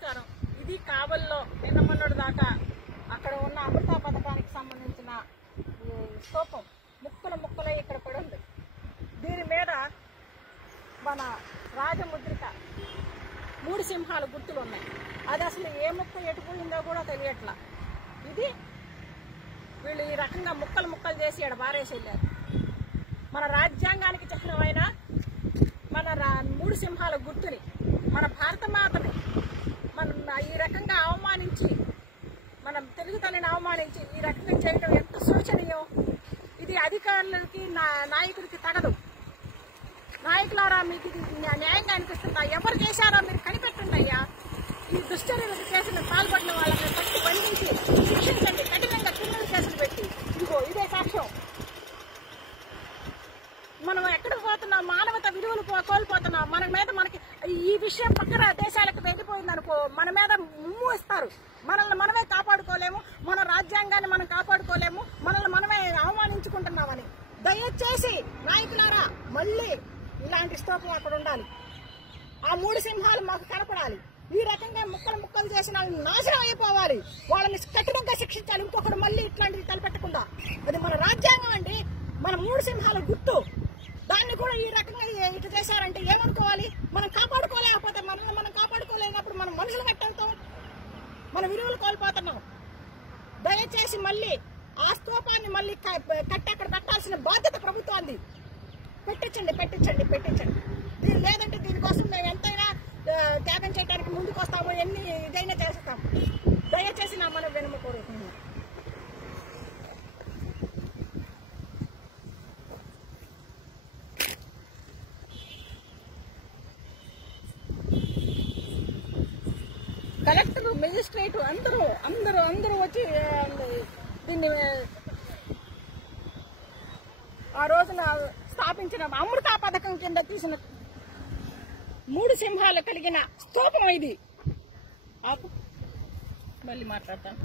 నమస్కారం. ఇది కావల్లో నిన్న మొన్నటి దాకా అక్కడ ఉన్న అమృత పథకానికి సంబంధించిన స్తూపం ముక్కలై ఇక్కడ పడి ఉంది. దీని మీద మన రాజముద్రిక 3 సింహాల గుర్తులు ఉన్నాయి. అది అసలు ఏ ముక్క ఎటుపోయిందో కూడా తెలియట్లా. ఇది వీళ్ళు ఈ రకంగా ముక్కలు చేసి ఇక్కడ బారేసి వెళ్ళారు. మన రాజ్యాంగానికి చిహ్నమైన మన 3 సింహాల గుర్తుని, మన భారతమాతని మన ఈ రకంగా అవమానించి, మన తెలుగు తల్లిని అవమానించి ఈ రకంగా చేయడం ఎంత శోచనీయం. ఇది అధికారులకి నాయకులకి తగదు. నాయకులారా, మీకు ఇది న్యాయంగా అనిపిస్తుందా? ఎవరు చేశారో మీరు కనిపెట్టండి అయ్యా. ఈ దుశ్చర్యలకు చేసిన పాల్పడిన వాళ్ళని కట్టి బంధించి శిక్షించండి, కఠినంగా క్రిమినల్ కేసులు పెట్టి. ఇదిగో ఇదే సాక్ష్యం. మనం ఎక్కడికి పోతున్నాం? మానవత విలువలు కోల్పోతున్నాం. మనకి ఈ విషయం పక్కన దేశాలకు వెళ్ళిపోయింది అనుకో, మన మీద ముమ్ము ఇస్తారు. మనల్ని మనమే కాపాడుకోలేము, మన రాజ్యాంగాన్ని మనం కాపాడుకోలేము, మనల్ని మనమే అవమానించుకుంటున్నామని. దయచేసి నాయకులారా, మళ్ళీ ఇలాంటి స్తూపం అక్కడ ఉండాలి. ఆ 3 సింహాలు మాకు కనపడాలి. ఈ రకంగా ముక్కలు చేసిన వాళ్ళని నాశనం అయిపోవాలి. వాళ్ళని కఠినంగా శిక్షించాలి. ఇంకొకరు మళ్ళీ ఇట్లాంటివి తలపెట్టకుండా. అది మన రాజ్యాంగం అండి, మన 3 సింహాల గుర్తు. దాన్ని కూడా ఈ రకంగా ఇటు చేశారంటే ఏమనుకోవాలి? మనం కాపాడుకోలేకపోతే, మనం కాపాడుకోలేనప్పుడు మనం మనుషులు కట్టవుతాం, మన విలువలు కోల్పోతున్నాం. దయచేసి మళ్ళీ ఆ స్తూపాన్ని మళ్ళీ కట్టి అక్కడ పెట్టాల్సిన బాధ్యత ప్రభుత్వాన్ని. పెట్టించండి. దీని లేదంటే దీనికోసం మేము ఎంతైనా త్యాగం చేయడానికి ముందుకు వస్తాము, ఎన్ని ఇదైనా చేస్తాం. దయచేసి నా మనం వెనుమ కోరుకుంటున్నాం. కలెక్టర్, మెజిస్ట్రేట్ అందరూ వచ్చి దీన్ని ఆ రోజున స్థాపించిన అమృత పథకం కింద తీసిన 3 సింహాలు కలిగిన స్తూపం ఇది. మళ్ళీ మాట్లాడతాను.